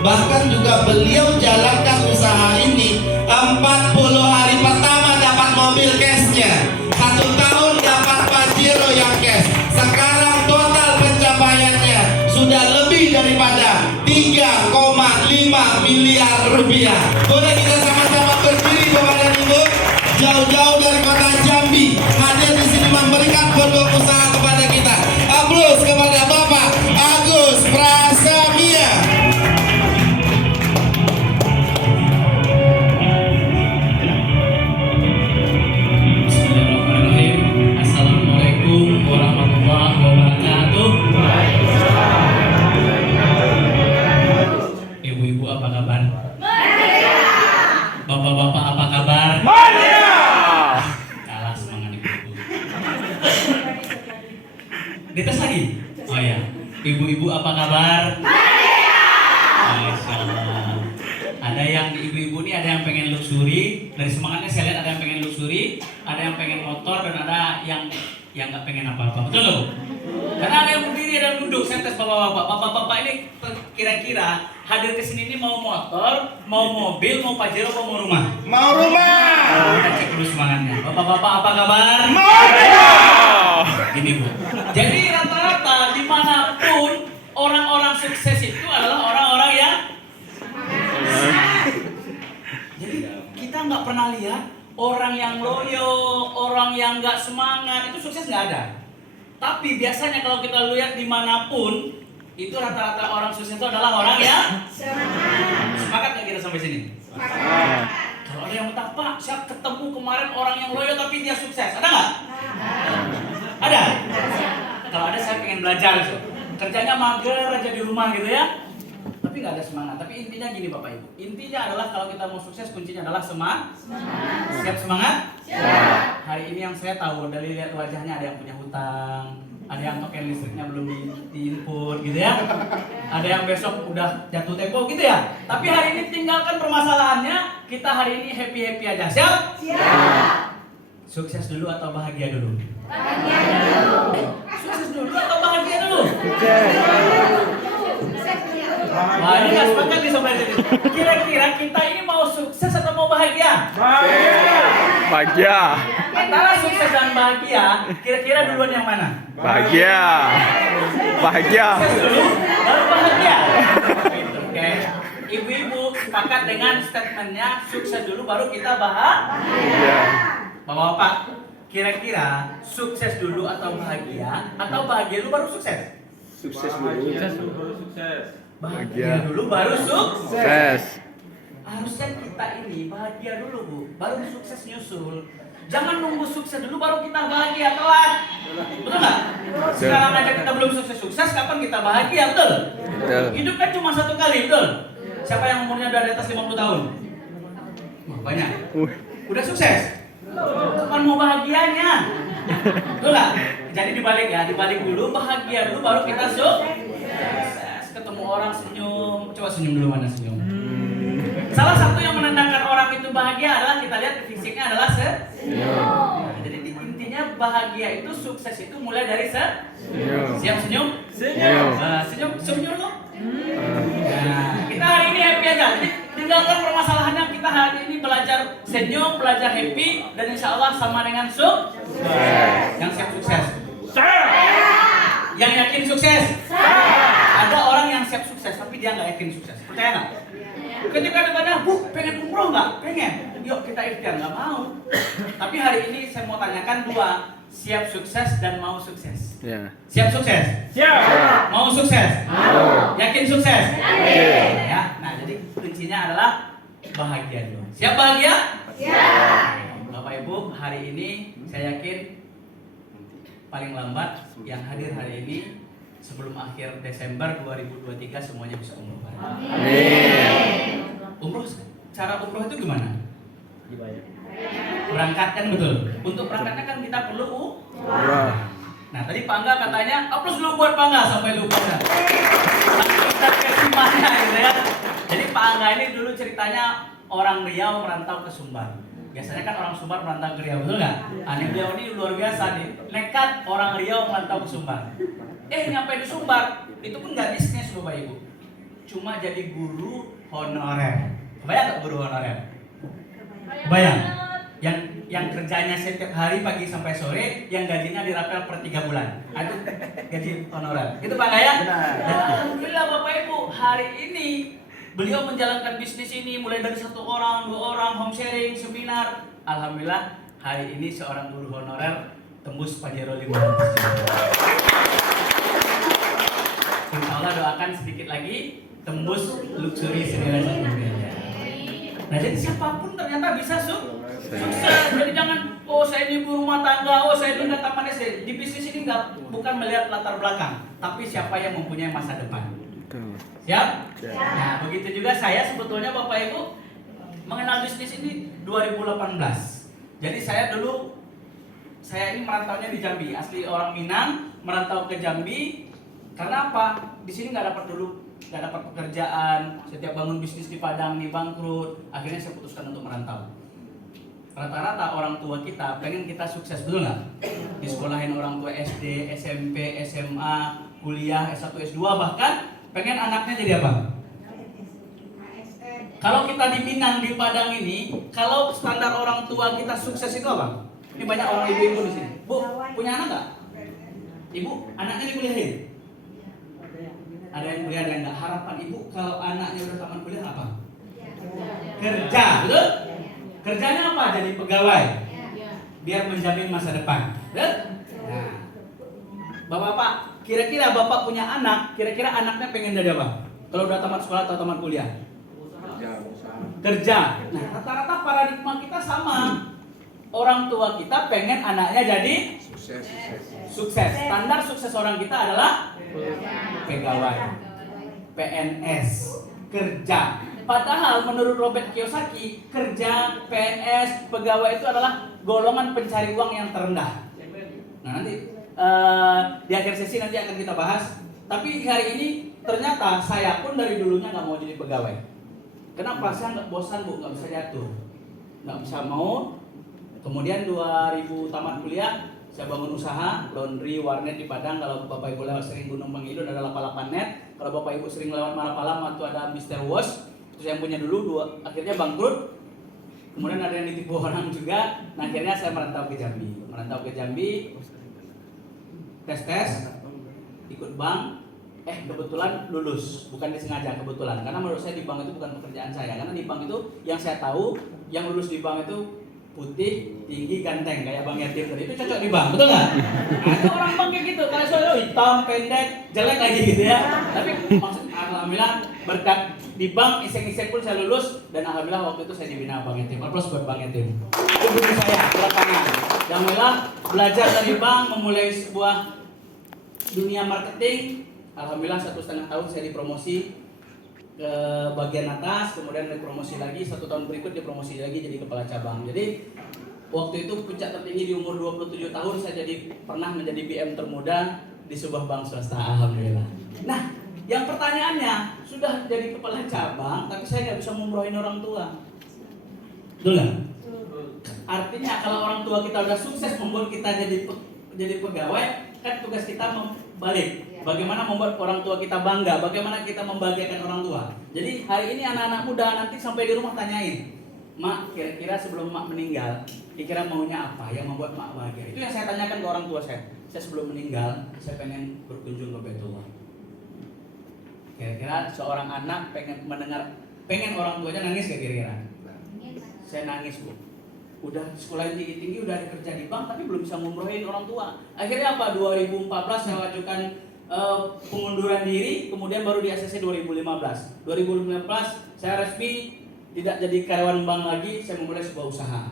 Bahkan juga beliau jalankan usaha ini 40 hari pertama dapat mobil cashnya, 1 tahun dapat Pajero yang cash. Sekarang total pencapaiannya sudah lebih daripada 3,5 miliar rupiah. Boleh kita sama-sama berdiri Bapak dan Ibu? Jauh-jauh dari kota Jambi hadir di sini memberikan pondok usaha kepada kita. Aplaus kepada Bapak Agus Prasamia. Bismillahirrahmanirrahim. Assalamualaikum warahmatullahi wabarakatuh. Ibu-ibu apa kabar? Bapak-bapak apa kabar? Kalah semangat ibu-ibu. Dites lagi? Oh ya. Ibu-ibu apa kabar? Masya Allah. Ada yang ibu-ibu ini ada yang pengen luxury. Dari semangatnya saya lihat ada yang pengen luxury, ada yang pengen motor, dan ada yang nggak pengen apa-apa. Betul loh? Karena ada yang berdiri, ada yang duduk. Saya tes bapak-bapak. Bapak-bapak ini kira-kira hadir ke sini ini mau motor, mau mobil, mau Pajero, mau rumah? Mau rumah. Kita cek dulu semangatnya. Bapak-bapak apa kabar? Gini Bu. Jadi rata-rata dimanapun orang-orang sukses itu adalah orang-orang yang jadi kita nggak pernah lihat orang yang loyo, orang yang nggak semangat itu sukses nggak ada. Tapi biasanya kalau kita lihat dimanapun itu rata-rata orang sukses itu adalah orang yang semangat. Nggak kita sampai sini? Kalau ada yang mentah, Pak, saya ketemu kemarin orang yang loyo tapi dia sukses, ada nggak? Ada? Kalau ada saya pengen belajar so. Kerjanya mager aja di rumah gitu ya, tapi nggak ada semangat. Tapi intinya gini Bapak Ibu, intinya adalah kalau kita mau sukses kuncinya adalah semangat. Siap semangat? Siap. Hari ini yang saya tahu dari lihat wajahnya ada yang punya hutang, ada yang token listriknya belum di-input gitu ya, ada yang besok udah jatuh tempo gitu ya. Tapi hari ini tinggalkan permasalahannya, kita hari ini happy-happy aja. Siap? Siap. Sukses dulu atau bahagia dulu? Bahagia dulu. Sukses dulu atau bahagia dulu? Wah, ini nggak sepakat nih sampai sini. Kira-kira kita ini mau sukses atau mau bahagia? Bahagia. Antara sukses dan bahagia, kira-kira duluan yang mana? Bahagia. Bahagia. Sukses dulu, baru bahagia. Oke. Ibu-ibu sepakat dengan statementnya sukses dulu baru kita bahagia. Bapak-bapak, kira-kira sukses dulu atau bahagia dulu baru sukses? Sukses dulu. Bahagia dulu baru sukses. Sukses. Harusnya kita ini bahagia dulu Bu, baru sukses nyusul. Jangan nunggu sukses dulu baru kita bahagia, telat. Betul nggak? Sekarang aja kita belum sukses, kapan kita bahagia, betul? Betul. Hidup kan cuma satu kali, betul? Siapa yang umurnya udah di atas 50 tahun? Wah, banyak. Udah sukses? Kapan mau bahagianya? Betul nggak? Jadi dibalik dulu, bahagia dulu baru kita sukses. Ketemu orang senyum, coba senyum dulu, mana senyum? Salah satu yang menandakan orang itu bahagia adalah kita lihat fisiknya adalah senyum. Nah, jadi intinya bahagia itu, sukses itu mulai dari senyum. Siap senyum? Senyum. Senyum dulu. Nah, kita hari ini happy aja. Jadi tinggalkan permasalahannya, kita hari ini belajar senyum, belajar happy, dan insya Allah sama dengan sukses. Yang siap sukses? Yang yakin sukses? Ada orang yang siap sukses tapi dia nggak yakin sukses. Percaya nggak? Ketika ditanya, Bu, pengen umroh nggak? Pengen. Yuk kita ikhtiar, nggak mau. Tapi hari ini saya mau tanyakan dua, siap sukses dan mau sukses. Ya. Siap sukses? Siap. Mau sukses? Mau. Yakin sukses? Yakin. Ya. Nah, jadi kuncinya adalah bahagia dulu. Siap bahagia? Siap. Bapak Ibu, hari ini saya yakin paling lambat yang hadir hari ini sebelum akhir Desember 2023 semuanya bisa umroh. Amin. Umroh, cara umroh itu gimana? Berangkat kan, betul. Untuk berangkatnya kan kita perlu Umroh. Nah, tadi Pak Angga katanya, aplaus dulu buat Pak Angga sampai lupa. Kita kasih mana gitu ya. Jadi Pak Angga ini dulu ceritanya orang Riau merantau ke Sumbar. Biasanya kan orang Sumbar merantau ke Riau, betul nggak? Aneh beliau ini luar biasa nih, nekat orang Riau merantau ke Sumbar. Nyampe di Sumbar, itu pun nggak bisnis Bapak Ibu. cuma jadi guru honorer. Kebayang nggak guru honorer? Kebayang? Yang kerjanya setiap hari pagi sampai sore, yang gajinya dirapel per 3 bulan. Itu gaji honorer. Itu Pak ya? Benar. Dan alhamdulillah Bapak Ibu, hari ini beliau menjalankan bisnis ini mulai dari 1 orang, 2 orang, home sharing, seminar. Alhamdulillah hari ini seorang guru honorer tembus Pajero 500 juta. Insya Allah doakan sedikit lagi tembus luxury senilai 1 miliar. Nah jadi siapapun ternyata bisa sukses. Jadi jangan, oh saya ini ibu rumah tangga, oh saya ini taman SD. Di bisnis ini bukan melihat latar belakang, tapi siapa yang mempunyai masa depan. Siap? Nah begitu juga saya sebetulnya Bapak Ibu mengenal bisnis ini 2018. Jadi saya ini merantaunya di Jambi, asli orang Minang, merantau ke Jambi. Karena apa? Di sini nggak dapat pekerjaan, setiap bangun bisnis di Padang nih bangkrut, akhirnya saya putuskan untuk merantau. Rata-rata orang tua kita pengen kita sukses, betul nggak? Disekolahin orang tua SD, SMP, SMA, kuliah, S1, S2, bahkan pengen anaknya jadi apa? Kalau kita di Minang, di Padang ini, kalau standar orang tua kita sukses itu apa? Ini banyak orang ibu-ibu di sini. Bu, punya anak nggak? Ibu, anaknya dikuliahin? Ada yang kuliah, ada yang nggak. Harapan ibu kalau anaknya udah tamat kuliah apa? Kerja, betul? Kerjanya apa? Jadi pegawai. Biar menjamin masa depan. Betul? Nah, Bapak-bapak, kira-kira bapak punya anak, kira-kira anaknya pengen jadi apa? Kalau udah tamat sekolah atau tamat kuliah? Kerja. Nah, rata-rata paradigma kita sama. Orang tua kita pengen anaknya jadi sukses. Standar sukses orang kita adalah pegawai, PNS, kerja. Padahal menurut Robert Kiyosaki, kerja, PNS, pegawai itu adalah golongan pencari uang yang terendah. Nah nanti di akhir sesi nanti akan kita bahas. Tapi hari ini ternyata saya pun dari dulunya nggak mau jadi pegawai. Kenapa? Saya nggak bosan bu, nggak bisa diatur, nggak bisa mau. Kemudian 2000 tamat kuliah, saya bangun usaha laundry warnet di Padang. Kalau Bapak Ibu lewat sering Gunung Pengidul ada 88 net. Kalau Bapak Ibu sering lewat Malapalam waktu ada Mr. Wash, itu saya punya dulu, akhirnya bangkrut. Kemudian ada yang ditipu orang juga. Nah akhirnya saya merantau ke Jambi, tes, ikut bank. Kebetulan lulus, bukan disengaja, kebetulan. Karena menurut saya di bank itu bukan pekerjaan saya. Karena di bank itu yang saya tahu, yang lulus di bank itu putih, tinggi, ganteng kayak Bang Yatim tadi, itu cocok di bank, betul nggak? Nah, itu orang bank kayak gitu, kalau soalnya hitam, pendek, jelek lagi gitu ya. Tapi maksud alhamdulillah berkat di bank iseng-iseng pun saya lulus dan alhamdulillah waktu itu saya dibina Bang Yatim. Plus buat Bang Yatim. Itu guru saya, tangan. Alhamdulillah belajar dari bank, memulai sebuah dunia marketing. Alhamdulillah 1,5 tahun saya dipromosi ke bagian atas, kemudian dipromosi lagi, 1 tahun berikut dipromosi lagi jadi kepala cabang. Jadi waktu itu puncak tertinggi di umur 27 tahun saya pernah menjadi BM termuda di sebuah bank swasta, alhamdulillah. Nah, yang pertanyaannya, sudah jadi kepala cabang tapi saya nggak bisa ngumrohin orang tua. Betul nggak? Artinya kalau orang tua kita udah sukses membuat kita jadi pegawai, kan tugas kita balik. Bagaimana membuat orang tua kita bangga, bagaimana kita membahagiakan orang tua. Jadi hari ini anak-anak muda nanti sampai di rumah tanyain, Mak, kira-kira sebelum Mak meninggal, kira-kira maunya apa yang membuat Mak bahagia? Itu yang saya tanyakan ke orang tua saya. Saya sebelum meninggal, saya pengen berkunjung ke Baitullah. Kira-kira seorang anak pengen orang tuanya nangis gak kira-kira? Saya nangis bu. Udah sekolah tinggi-tinggi, udah ada kerja di bank, tapi belum bisa ngumrohin orang tua. Akhirnya apa? 2014 saya ajukan pengunduran diri, kemudian baru di ACC 2015. 2015 saya resmi tidak jadi karyawan bank lagi, saya memulai sebuah usaha.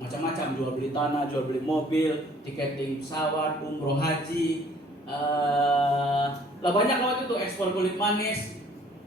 Macam-macam, jual beli tanah, jual beli mobil, tiketing pesawat, umroh haji, lah banyak waktu itu, ekspor kulit manis.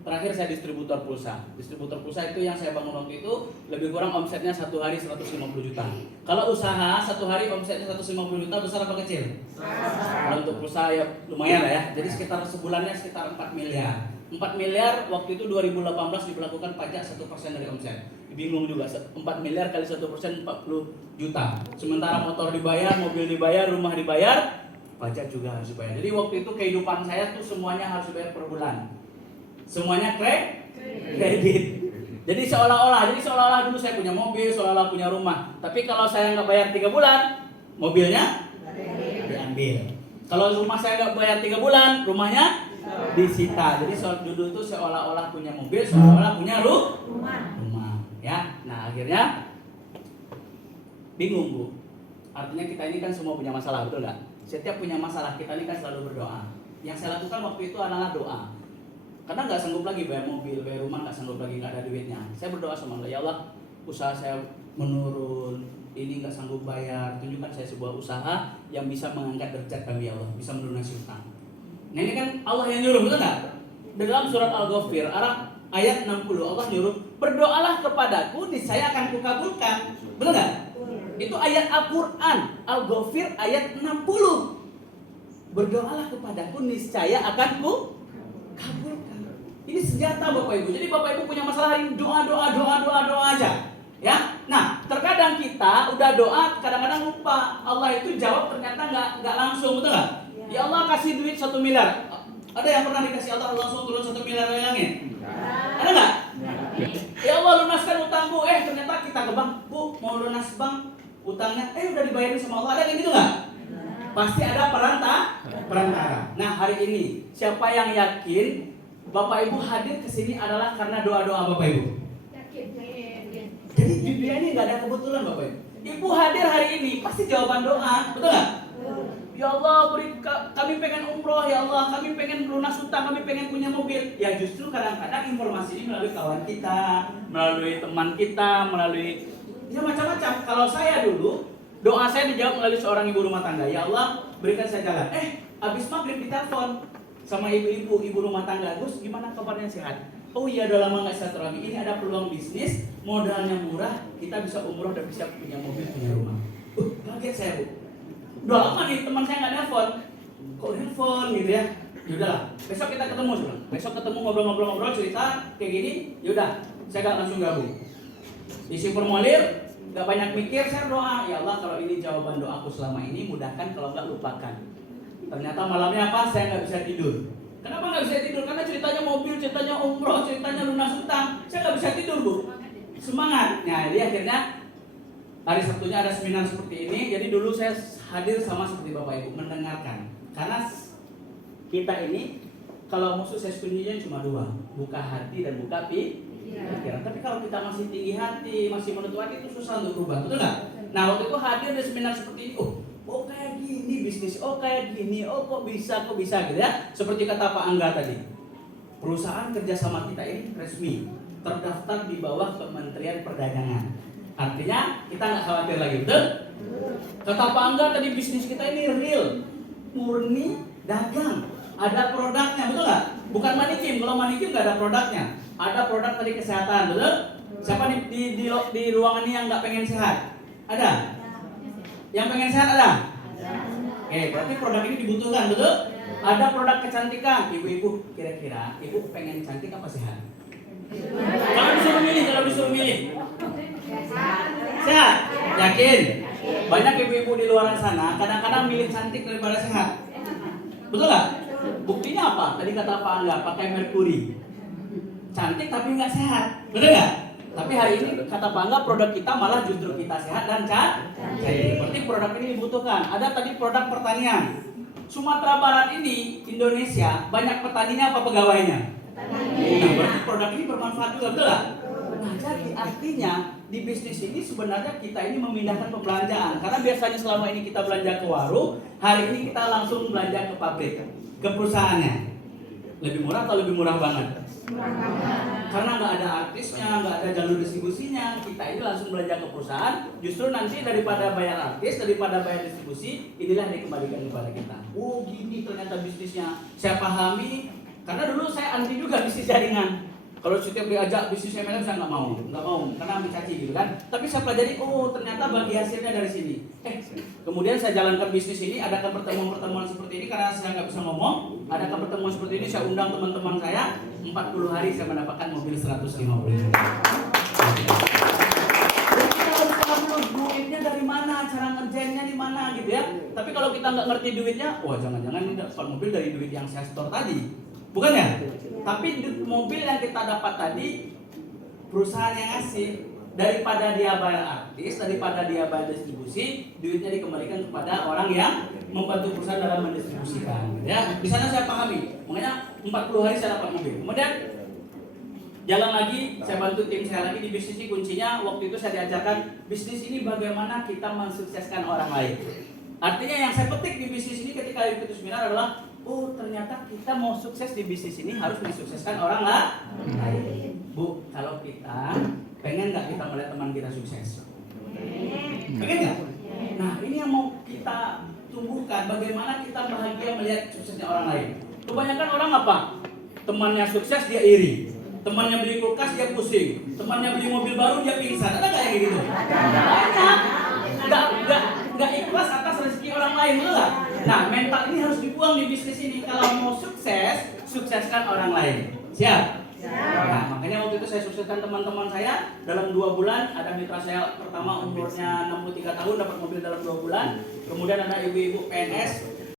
Terakhir saya distributor pulsa. Distributor pulsa itu yang saya bangun waktu itu lebih kurang omsetnya satu hari 150 juta. Kalau usaha satu hari omsetnya 150 juta, besar apa kecil? Kalau untuk pulsa ya lumayan lah ya. Jadi sekitar sebulannya sekitar 4 miliar. 4 miliar waktu itu 2018 diberlakukan pajak 1% dari omset. Bingung juga, 4 miliar kali 1% 40 juta. Sementara motor dibayar, mobil dibayar, rumah dibayar, pajak juga harus dibayar. Jadi waktu itu kehidupan saya tuh semuanya harus dibayar per bulan. semuanya kredit. Jadi seolah-olah dulu saya punya mobil, seolah-olah punya rumah. Tapi kalau saya nggak bayar 3 bulan, mobilnya diambil. Kalau rumah saya nggak bayar 3 bulan, rumahnya disita. Jadi dulu itu seolah-olah punya mobil, seolah-olah punya rumah. Ya, nah akhirnya bingung Bu. Artinya kita ini kan semua punya masalah, betul nggak? Setiap punya masalah kita ini kan selalu berdoa. Yang saya lakukan waktu itu adalah doa. Karena nggak sanggup lagi bayar mobil, bayar rumah, nggak sanggup lagi, nggak ada duitnya. Saya berdoa sama Allah, ya Allah, usaha saya menurun, ini nggak sanggup bayar. Tunjukkan saya sebuah usaha yang bisa mengangkat derajat kami, ya Allah, bisa melunasi utang. Nah ini kan Allah yang nyuruh, betul nggak? Dalam surat Al-Ghafir, ayat 60, Allah nyuruh, berdoalah kepadaku, niscaya akan kukabulkan. Betul nggak? Itu ayat Al-Quran, Al-Ghafir ayat 60. Berdoalah kepadaku, niscaya akan kukabulkan. Ini senjata Bapak Ibu. Jadi Bapak Ibu punya masalah hari ini, doa aja. Ya, nah terkadang kita udah doa, kadang-kadang lupa. Allah itu jawab ternyata nggak langsung, betul nggak? Ya Allah kasih duit 1 miliar. Ada yang pernah dikasih Allah langsung turun 1 miliar dari langit? Ada nggak? Ya Allah lunaskan utangku. Ternyata kita ke bank, Bu mau lunas bank utangnya, udah dibayarin sama Allah. Ada yang gitu nggak? Pasti ada perantara. Nah hari ini siapa yang yakin Bapak Ibu hadir ke sini adalah karena doa-doa Bapak Ibu? Jadi di dunia ini nggak ada kebetulan Bapak Ibu. Ibu hadir hari ini pasti jawaban doa, betul nggak? Ya Allah kami pengen umroh, ya Allah kami pengen lunas utang, kami pengen punya mobil. Ya justru kadang-kadang informasi ini melalui kawan kita, melalui teman kita, melalui ya macam-macam. Kalau saya dulu doa saya dijawab melalui seorang ibu rumah tangga. Ya Allah berikan saya jalan. Abis maghrib ditelepon sama ibu rumah tangga, Gus gimana kabarnya, sehat? Oh iya udah lama nggak silaturahmi. Ini ada peluang bisnis, modalnya murah, kita bisa umroh dan bisa punya mobil, punya rumah. Kaget saya Bu. Udah lama nih teman saya nggak nelfon. Kok nelfon gitu ya? Yaudahlah, besok kita ketemu sudah. Besok ketemu ngobrol-ngobrol cerita kayak gini. Yaudah, saya nggak langsung gabung. Isi formulir, nggak banyak mikir, saya doa. Ya Allah kalau ini jawaban doaku selama ini, mudahkan, kalau nggak lupakan. Ternyata malamnya apa? Saya nggak bisa tidur. Kenapa nggak bisa tidur? Karena ceritanya mobil, ceritanya umroh, ceritanya lunas utang. Saya nggak bisa tidur Bu. Semangat. Nah jadi akhirnya hari Sabtunya ada seminar seperti ini. Jadi dulu saya hadir sama seperti Bapak Ibu, mendengarkan. Karena kita ini kalau musuh saya sembunyinya cuma 2, buka hati dan buka pikiran. Tapi kalau kita masih tinggi hati, masih menutup hati, itu susah untuk berubah, betul nggak? Nah waktu itu hadir di seminar seperti ini, oh kayak gini bisnis, oh kayak gini, oh kok bisa gitu ya. Seperti kata Pak Angga tadi, perusahaan kerjasama kita ini resmi terdaftar di bawah Kementerian Perdagangan. Artinya kita nggak khawatir lagi, betul? Kata Pak Angga tadi, bisnis kita ini real, murni dagang, ada produknya, betul nggak? Bukan manikim. Kalau manikim nggak ada produknya. Ada produk tadi kesehatan, betul? Siapa di ruangan ini yang nggak pengen sehat? Ada? Yang pengen sehat ada? Berarti produk ini dibutuhkan, betul? Ada produk kecantikan. Ibu-ibu, kira-kira ibu pengen cantik apa sehat? Kalau disuruh milih. Sehat? Yakin? Banyak ibu-ibu di luar sana kadang-kadang milih cantik daripada sehat. Betul nggak? Buktinya apa? Tadi kata Pak Angga, pakai merkuri. Cantik tapi nggak sehat. Betul nggak? Tapi hari ini kata Pak Angga, produk kita malah justru kita sehat dan cantik. Berarti produk ini dibutuhkan. Ada tadi produk pertanian. Sumatera Barat ini, Indonesia, banyak petaninya apa pegawainya? Nah, berarti produk ini bermanfaat juga, betul nggak? Nah, jadi artinya di bisnis ini sebenarnya kita ini memindahkan pembelanjaan. Karena biasanya selama ini kita belanja ke warung, hari ini kita langsung belanja ke pabrik, ke perusahaannya. Lebih murah atau lebih murah banget? Karena nggak ada artisnya, nggak ada jalur distribusinya, kita ini langsung belanja ke perusahaan. Justru nanti daripada bayar artis, daripada bayar distribusi, inilah yang dikembalikan kepada kita. Oh gini ternyata bisnisnya. Saya pahami, karena dulu saya anti juga bisnis jaringan. Kalau setiap diajak bisnis MLM saya nggak mau, karena ambil caci gitu kan. Tapi saya pelajari, oh ternyata bagi hasilnya dari sini. Kemudian saya jalankan bisnis ini, adakan pertemuan-pertemuan seperti ini karena saya nggak bisa ngomong. Adakan pertemuan seperti ini, saya undang teman-teman saya. 40 hari saya mendapatkan mobil 150 juta. Kita harus tahu duitnya dari mana, cara ngerjainnya di mana gitu ya. Tapi kalau kita nggak ngerti duitnya, wah jangan-jangan ini dapat mobil dari duit yang saya store tadi. Bukan ya? Tapi mobil yang kita dapat tadi perusahaan yang ngasih. Daripada dia bayar artis, daripada dia bayar distribusi, duitnya dikembalikan kepada orang yang membantu perusahaan dalam mendistribusikan. Ya, di sana saya pahami. Makanya 40 hari saya dapat mobil. Kemudian jalan lagi, saya bantu tim saya lagi di bisnis ini. Kuncinya waktu itu saya diajarkan bisnis ini bagaimana kita mensukseskan orang lain. Artinya yang saya petik di bisnis ini ketika ikut seminar adalah, oh ternyata kita mau sukses di bisnis ini harus disukseskan orang lain. Bu, kalau kita pengen nggak kita melihat teman kita sukses? Pengen nggak? Nah ini yang mau kita tumbuhkan, bagaimana kita bahagia melihat suksesnya orang lain. Kebanyakan orang apa? Temannya sukses dia iri, temannya beli kulkas dia pusing, temannya beli mobil baru dia pingsan. Ada nggak yang gitu? Banyak. Nggak ikhlas atas rezeki orang lain, enggak? Nah mental ini harus dibuang di bisnis ini. Kalau mau sukses, sukseskan orang lain. Siap? Nah, makanya waktu itu saya sukseskan teman-teman saya dalam 2 bulan. Ada mitra saya pertama umurnya 63 tahun dapat mobil dalam 2 bulan. Kemudian ada ibu-ibu PNS